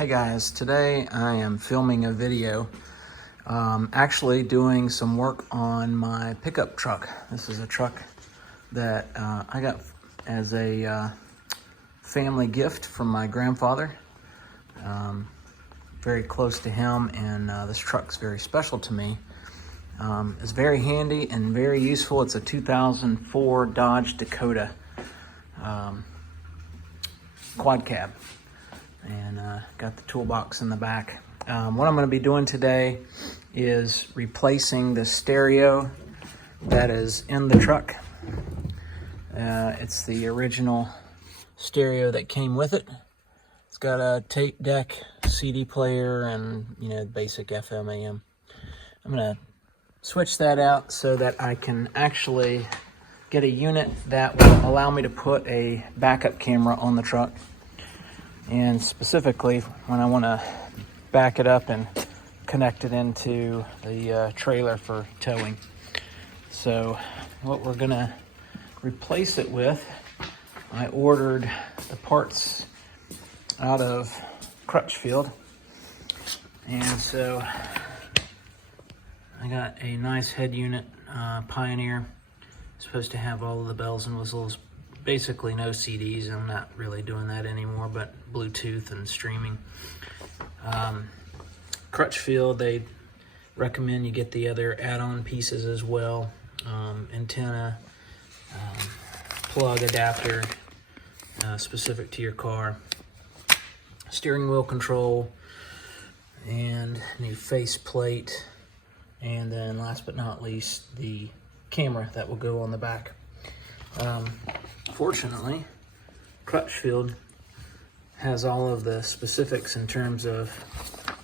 Hey guys, today I am filming a video actually doing some work on my pickup truck. This is a truck that I got as a family gift from my grandfather. Very close to him, and this truck's very special to me. It's very handy and very useful. It's a 2004 Dodge Dakota quad cab, and got the toolbox in the back. What I'm going to be doing today is replacing the stereo that is in the truck. It's the original stereo that came with it. It's got a tape deck, CD player, and basic FM AM. I'm going to switch that out so that I can actually get a unit that will allow me to put a backup camera on the truck. And specifically, when I want to back it up and connect it into the trailer for towing. So what we're going to replace it with, I ordered the parts out of Crutchfield. And so I got a nice head unit, Pioneer. It's supposed to have all of the bells and whistles. Basically no CDs. I'm not really doing that anymore, but Bluetooth and streaming. Crutchfield, they recommend you get the other add-on pieces as well. Antenna, plug adapter, specific to your car. Steering wheel control, and new face plate. And then last but not least, the camera that will go on the back. Fortunately, Crutchfield has all of the specifics in terms of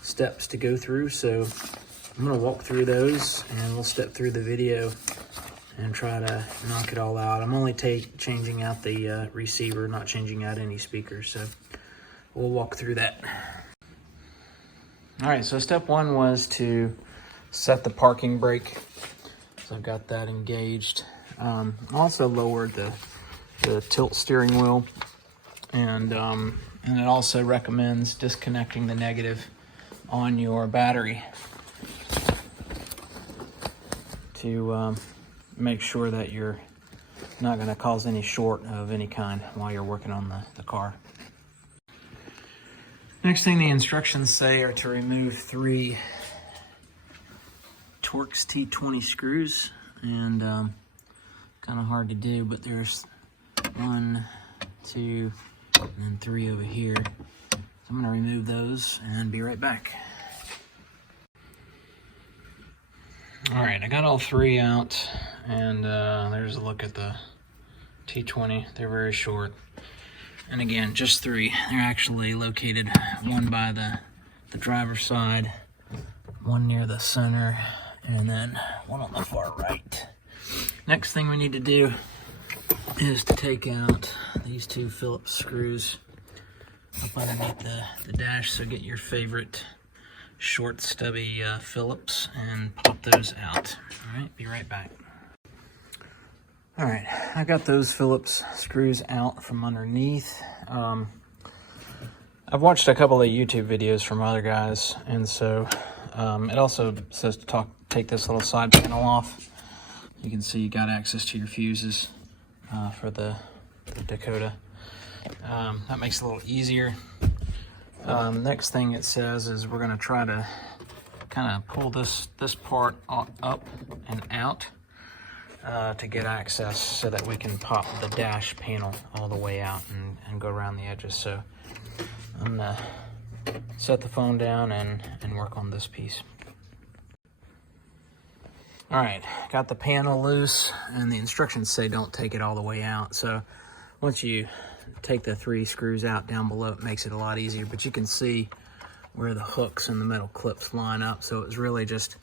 steps to go through, so I'm going to walk through those and we'll step through the video and try to knock it all out. I'm only changing out the receiver, not changing out any speakers, so we'll walk through that. All right, so step one was to set the parking brake. So I've got that engaged. Also lowered the tilt steering wheel, and it also recommends disconnecting the negative on your battery to make sure that you're not going to cause any short of any kind while you're working on the car. Next thing the instructions say are to remove 3 Torx T20 screws, and kind of hard to do, but there's 1, 2, and then 3 over here. So I'm going to remove those and be right back. All right, I got all 3 out, and there's a look at the T20. They're very short. And again, just 3. They're actually located, 1 by the driver's side, 1 near the center, and then 1 on the far right. Next thing we need to do is to take out these 2 Phillips screws up underneath the dash. So get your favorite short stubby Phillips and pop those out. All right, be right back. All right, I got those Phillips screws out from underneath. I've watched a couple of YouTube videos from other guys, and so it also says to take this little side panel off. You can see you got access to your fuses for the Dakota. That makes it a little easier. Next thing it says is we're going to try to kind of pull this part up and out to get access so that we can pop the dash panel all the way out and go around the edges. So I'm going to set the phone down and work on this piece. All right, got the panel loose, and the instructions say don't take it all the way out. So once you take the 3 screws out down below, it makes it a lot easier, but you can see where the hooks and the metal clips line up. So it's really just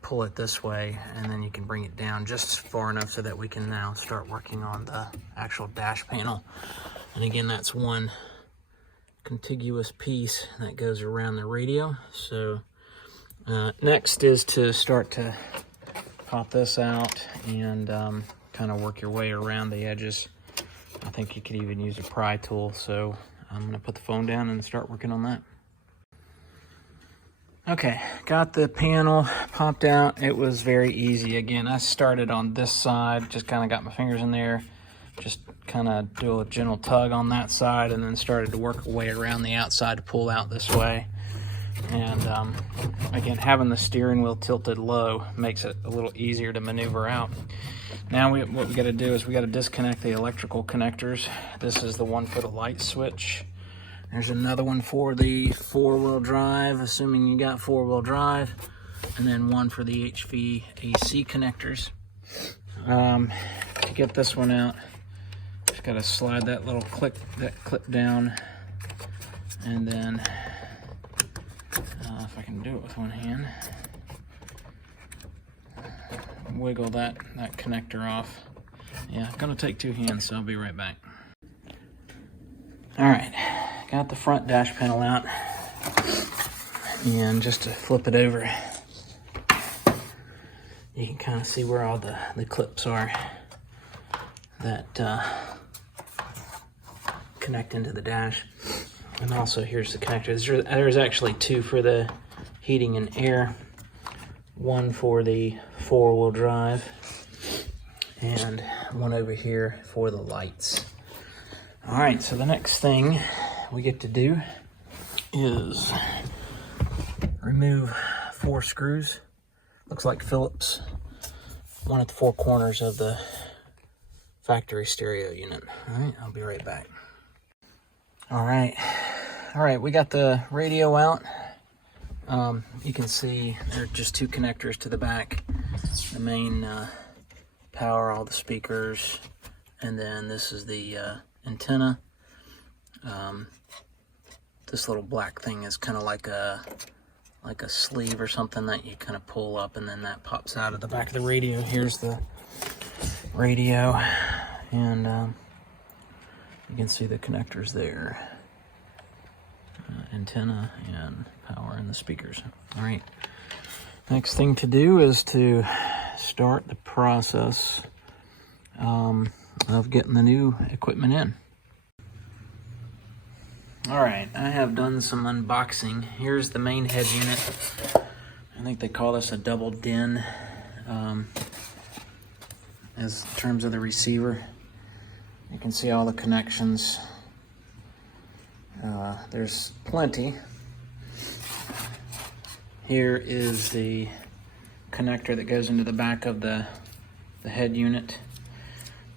pull it this way, and then you can bring it down just far enough so that we can now start working on the actual dash panel. And again, that's 1 contiguous piece that goes around the radio. So next is to start to pop this out and kind of work your way around the edges. I think you could even use a pry tool. So I'm going to put the phone down and start working on that. Okay, got the panel popped out. It was very easy. Again, I started on this side, just kind of got my fingers in there, just kind of do a gentle tug on that side, and then started to work a way around the outside to pull out this way. And again, having the steering wheel tilted low makes it a little easier to maneuver out. Now what we got to do is we got to disconnect the electrical connectors. This is the one for the light switch. There's another one for the four-wheel drive, assuming you got four-wheel drive, and then one for the HVAC connectors. To get this one out, just got to slide that little clip down, and then if I can do it with one hand, wiggle that connector off. Yeah, gonna take two hands, so I'll be right back. All right, got the front dash panel out, and just to flip it over, you can kind of see where all the clips are that connect into the dash. And also here's the connector. There's actually two for the heating and air, one for the four-wheel drive, and one over here for the lights. All right, so the next thing we get to do is remove 4 screws. Looks like Phillips, one at the 4 corners of the factory stereo unit. All right, I'll be right back. All right, we got the radio out. You can see there are just 2 connectors to the back. The main power, all the speakers, and then this is the antenna. This little black thing is kind of like a sleeve or something that you kind of pull up, and then that pops out of the back of the radio. Here's the radio, and you can see the connectors there. Antenna and power and the speakers. All right, next thing to do is to start the process of getting the new equipment in. All right, I have done some unboxing. Here's the main head unit. I think they call this a double DIN as in terms of the receiver. You can see all the connections. There's plenty. Here is the connector that goes into the back of the head unit.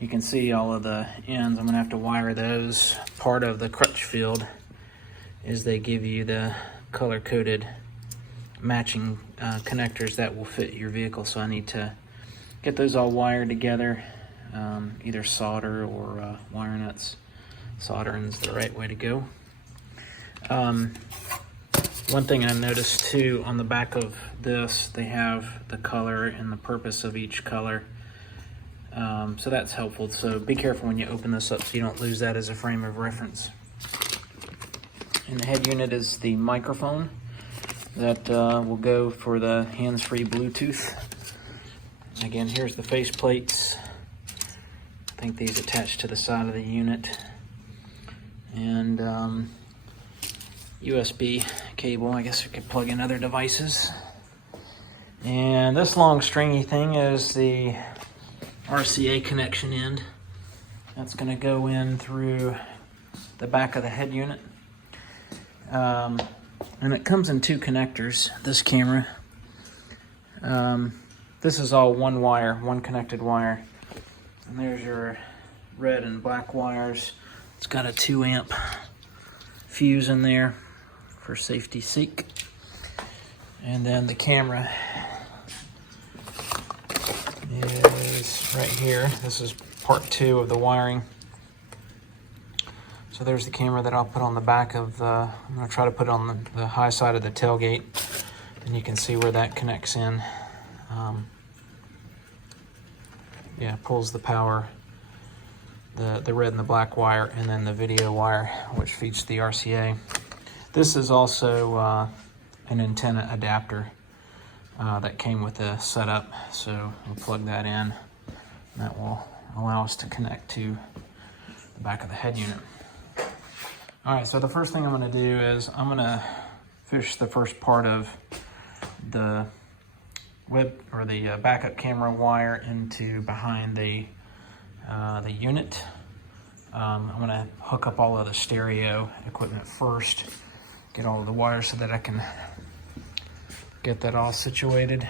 You can see all of the ends. I'm gonna have to wire those. Part of the crutch field is they give you the color-coded matching connectors that will fit your vehicle. So I need to get those all wired together, either solder or wire nuts. Soldering's the right way to go. One thing I noticed too, on the back of this, they have the color and the purpose of each color. So that's helpful. So be careful when you open this up so you don't lose that as a frame of reference. In the head unit is the microphone that will go for the hands-free Bluetooth. Again, here's the face plates. I think these attach to the side of the unit. And USB cable. I guess we could plug in other devices. And this long stringy thing is the RCA connection end. That's going to go in through the back of the head unit. And it comes in 2 connectors, this camera. This is all one wire, one connected wire. And there's your red and black wires. It's got a 2 amp fuse in there for safety's sake. And then the camera is right here. This is part 2 of the wiring. So there's the camera that I'll put on the back of the, I'm going to try to put it on the high side of the tailgate. And you can see where that connects in. Yeah, pulls the power, the red and the black wire, and then the video wire, which feeds the RCA. This is also an antenna adapter that came with the setup, so we'll plug that in. That will allow us to connect to the back of the head unit. All right, so the first thing I'm gonna do is I'm gonna fish the first part of the backup camera wire into behind the unit. I'm gonna hook up all of the stereo equipment first, get all of the wires so that I can get that all situated,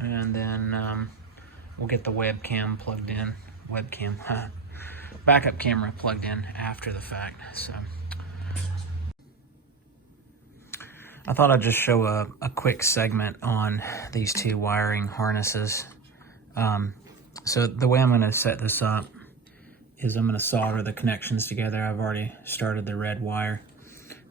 and then we'll get the webcam plugged in, backup camera plugged in after the fact. So I thought I'd just show a quick segment on these two wiring harnesses. So the way I'm going to set this up is I'm going to solder the connections together. I've already started the red wire.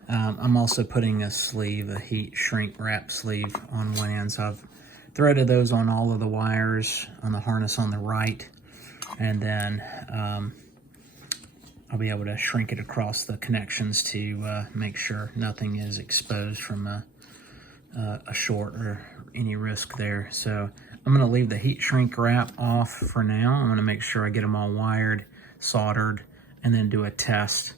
I'm also putting a sleeve, a heat shrink wrap sleeve on one end. So I've threaded those on all of the wires on the harness on the right. And then I'll be able to shrink it across the connections to make sure nothing is exposed from a short or any risk there. So I'm going to leave the heat shrink wrap off for now. I'm going to make sure I get them all wired, soldered, and then do a test.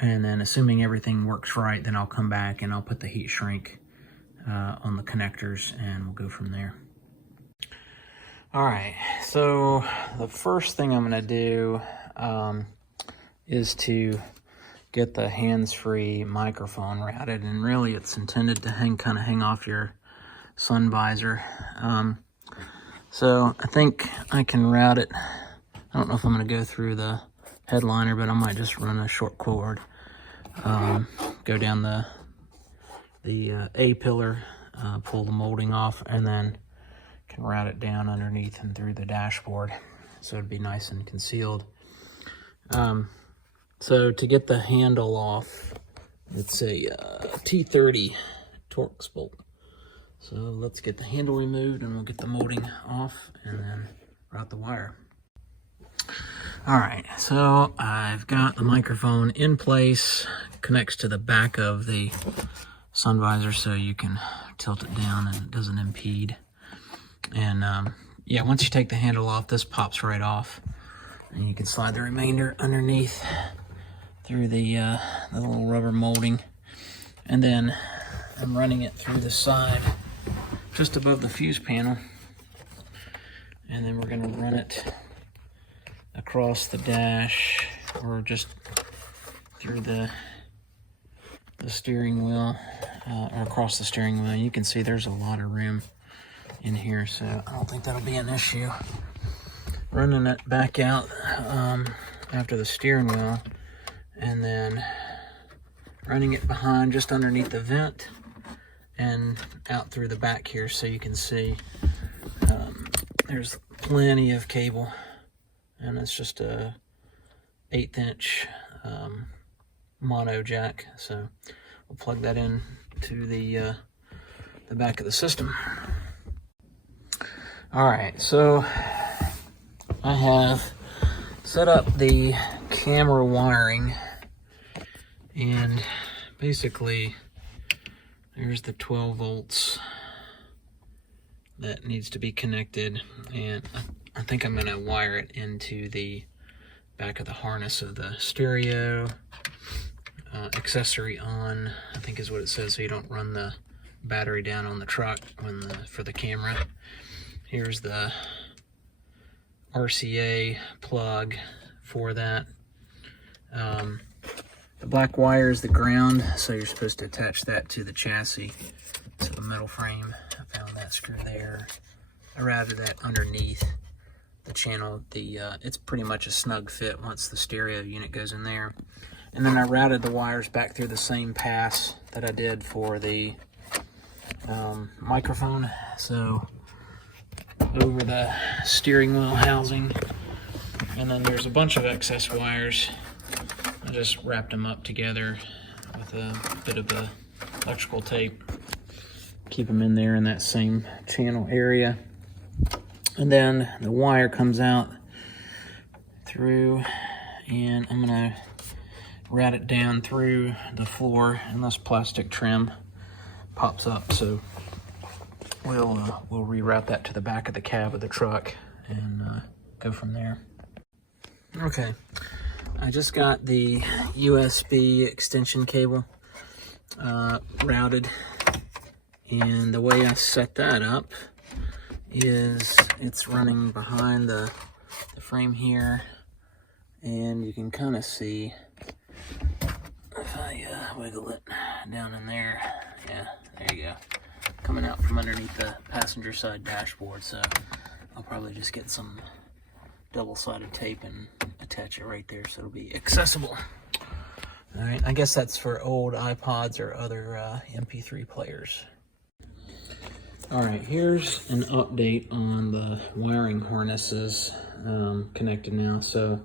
And then assuming everything works right, then I'll come back and I'll put the heat shrink on the connectors, and we'll go from there. All right, so the first thing I'm going to do is to get the hands-free microphone routed, and really it's intended to kind of hang off your sun visor. So I think I can route it. I don't know if I'm going to go through the headliner, but I might just run a short cord, go down the A pillar, pull the molding off, and then can route it down underneath and through the dashboard, so it'd be nice and concealed. So to get the handle off, it's a T30 Torx bolt. So let's get the handle removed and we'll get the molding off and then route the wire. All right, so I've got the microphone in place, connects to the back of the sun visor so you can tilt it down and it doesn't impede. And yeah, once you take the handle off, this pops right off, and you can slide the remainder underneath through the little rubber molding. And then I'm running it through the side just above the fuse panel, and then we're going to run it across the dash, or just through the steering wheel, or across the steering wheel. You can see there's a lot of room in here, so I don't think that'll be an issue. Running it back out after the steering wheel, and then running it behind just underneath the vent and out through the back here, so you can see there's plenty of cable, and it's just a 1/8 inch mono jack. So we'll plug that in to the back of the system. All right, so I have set up the camera wiring, and basically there's the 12 volts that needs to be connected, and I think I'm going to wire it into the back of the harness of the stereo. Accessory on, I think is what it says, so you don't run the battery down on the truck for the camera. Here's the RCA plug for that. The black wire is the ground, so you're supposed to attach that to the chassis, to the metal frame. I found that screw there. I routed that underneath the channel. It's pretty much a snug fit once the stereo unit goes in there. And then I routed the wires back through the same pass that I did for the microphone. So over the steering wheel housing, and then there's a bunch of excess wires. I just wrapped them up together with a bit of electrical tape. Keep them in there in that same channel area. And then the wire comes out through, and I'm gonna route it down through the floor, and this plastic trim pops up, so we'll reroute that to the back of the cab of the truck and go from there. Okay, I just got the USB extension cable routed And the way I set that up is it's running behind the frame here, and you can kind of see if I wiggle it down in there. Yeah, there you go. Coming out from underneath the passenger side dashboard, so I'll probably just get some double-sided tape and attach it right there so it'll be accessible. All right, I guess that's for old iPods or other MP3 players. All right, here's an update on the wiring harnesses connected now. So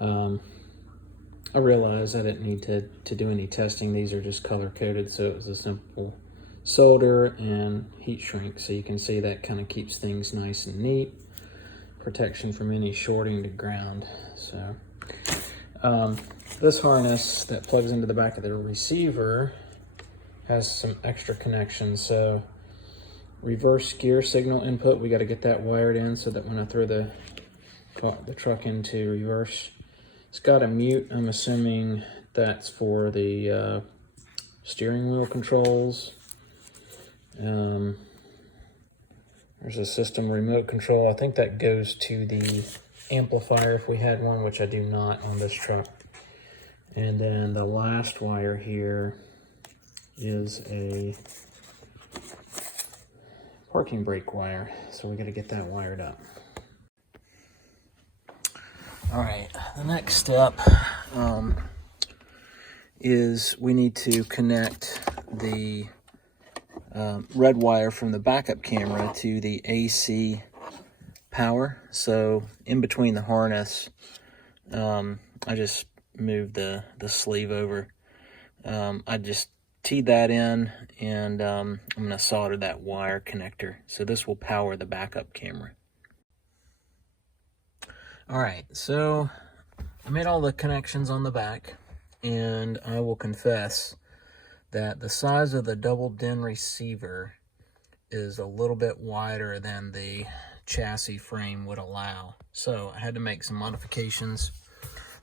I realized I didn't need to do any testing. These are just color-coded, so it was a simple solder and heat shrink. So you can see that kind of keeps things nice and neat. Protection from any shorting to ground. So this harness that plugs into the back of the receiver has some extra connections. So reverse gear signal input, we got to get that wired in so that when I throw the truck into reverse, it's got a mute. I'm assuming that's for the steering wheel controls. There's a system remote control. I think that goes to the amplifier if we had one, which I do not on this truck. And then the last wire here is a parking brake wire, so we got to get that wired up. All right, the next step is we need to connect the red wire from the backup camera to the AC power. So in between the harness, I just moved the sleeve over. I just teed that in, and I'm going to solder that wire connector. So this will power the backup camera. All right, so I made all the connections on the back, and I will confess that the size of the double DIN receiver is a little bit wider than the chassis frame would allow. So I had to make some modifications.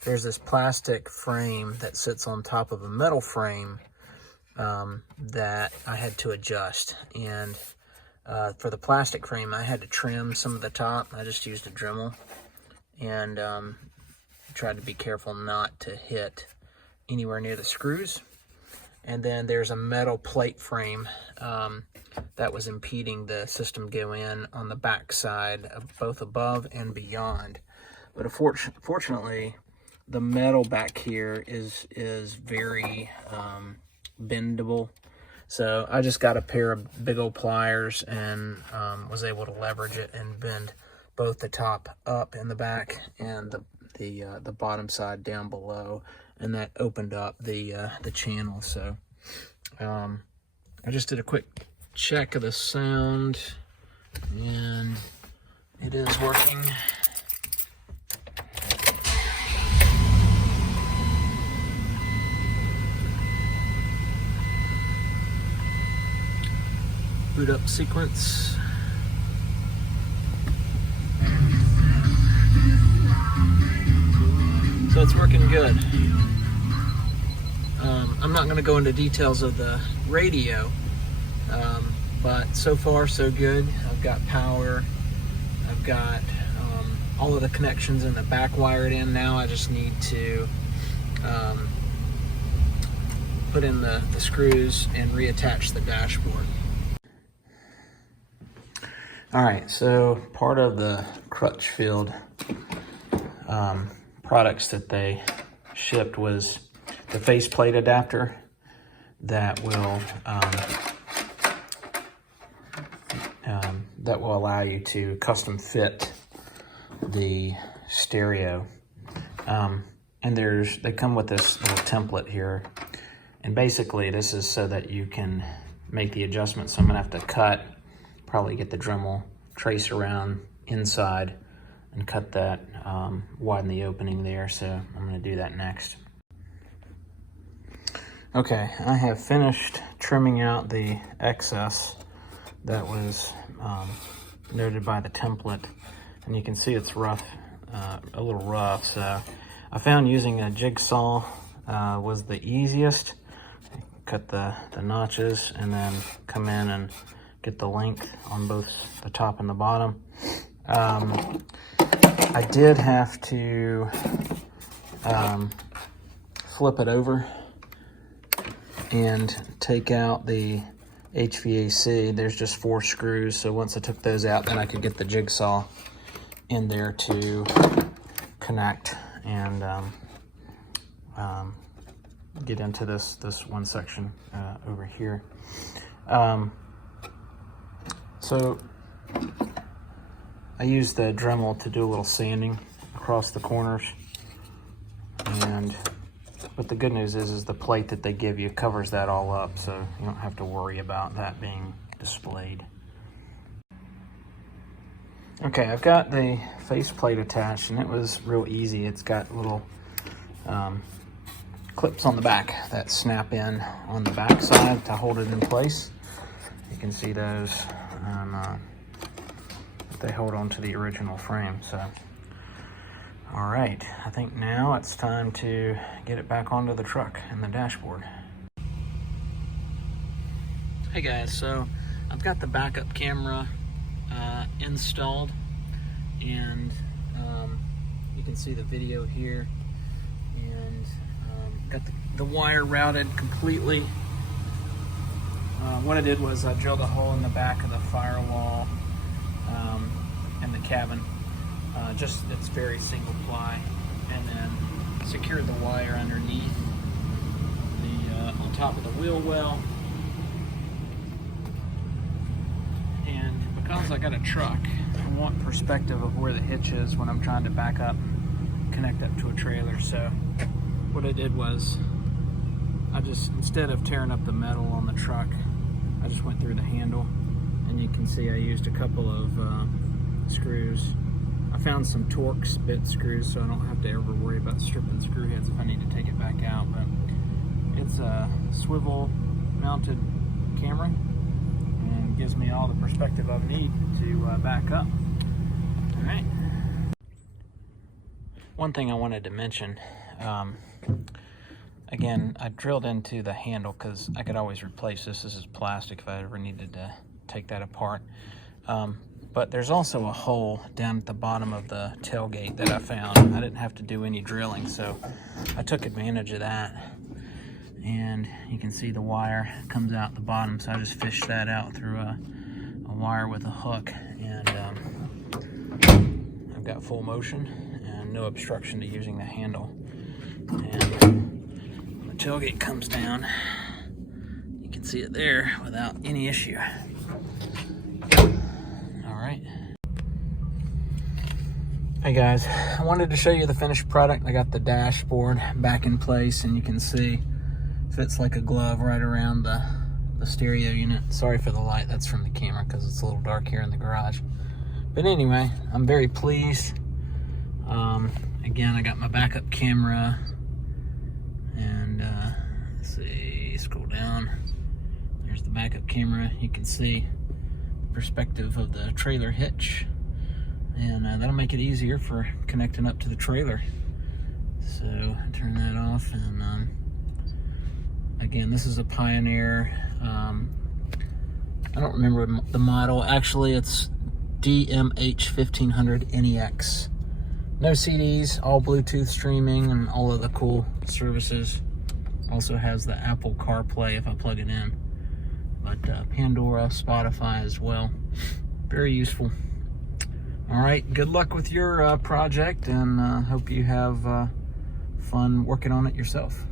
There's this plastic frame that sits on top of a metal frame that I had to adjust. And for the plastic frame, I had to trim some of the top. I just used a Dremel and tried to be careful not to hit anywhere near the screws. And then there's a metal plate frame that was impeding the system go in on the back side, both above and beyond. But fortunately, the metal back here is very bendable. So I just got a pair of big old pliers and was able to leverage it and bend both the top up in the back and the bottom side down below, and that opened up the channel. So I just did a quick check of the sound, and it is working. Boot up sequence. So it's working good. I'm not going to go into details of the radio, but so far so good. I've got power. I've got all of the connections in the back wired in. Now I just need to put in the screws and reattach the dashboard. All right, so part of the Crutchfield products that they shipped was the faceplate adapter that will allow you to custom fit the stereo. And they come with this little template here, and basically this is so that you can make the adjustments. So I'm gonna have to probably get the Dremel, trace around inside and cut that, widen the opening there. So I'm gonna do that next. Okay, I have finished trimming out the excess that was noted by the template, and you can see it's rough, a little rough. So I found using a jigsaw was the easiest. cut the notches and then come in and get the length on both the top and the bottom. I did have to flip it over and take out the HVAC. There's just 4 screws, so once I took those out, then I could get the jigsaw in there to connect and get into this one section over here. So I used the Dremel to do a little sanding across the corners, but the good news is the plate that they give you covers that all up, so you don't have to worry about that being displayed. Okay, I've got the faceplate attached, and it was real easy. It's got little clips on the back that snap in on the back side to hold it in place. You can see those, and they hold on to the original frame. So, all right, I think now it's time to get it back onto the truck and the dashboard. Hey guys, so I've got the backup camera installed, and you can see the video here, and got the wire routed completely. What I did was I drilled a hole in the back of the firewall and the cabin. It's very single ply, and then secured the wire underneath on top of the wheel well. And because I got a truck, I want perspective of where the hitch is when I'm trying to back up, connect up to a trailer. So what I did was instead of tearing up the metal on the truck, I just went through the handle, and you can see I used a couple of screws. I found some Torx bit screws, so I don't have to ever worry about stripping screw heads if I need to take it back out. But it's a swivel mounted camera and gives me all the perspective I need to back up. All right. One thing I wanted to mention, again, I drilled into the handle because I could always replace this. This is plastic if I ever needed to take that apart. But there's also a hole down at the bottom of the tailgate that I found. I didn't have to do any drilling, so I took advantage of that. And you can see the wire comes out the bottom, so I just fished that out through a wire with a hook. And I've got full motion and no obstruction to using the handle. And when the tailgate comes down, you can see it there without any issue. Hey guys, I wanted to show you the finished product. I got the dashboard back in place, and you can see fits like a glove right around the stereo unit. Sorry for the light, that's from the camera because it's a little dark here in the garage. But anyway, I'm very pleased. Again, I got my backup camera, and let's see, scroll down. There's the backup camera. You can see the perspective of the trailer hitch. And that'll make it easier for connecting up to the trailer. So turn that off, and again, this is a Pioneer. I don't remember the model. Actually, it's DMH 1500 NEX. No CDs, all Bluetooth streaming, and all of the cool services. Also has the Apple CarPlay if I plug it in. But Pandora, Spotify as well. Very useful. All right, good luck with your project, and hope you have fun working on it yourself.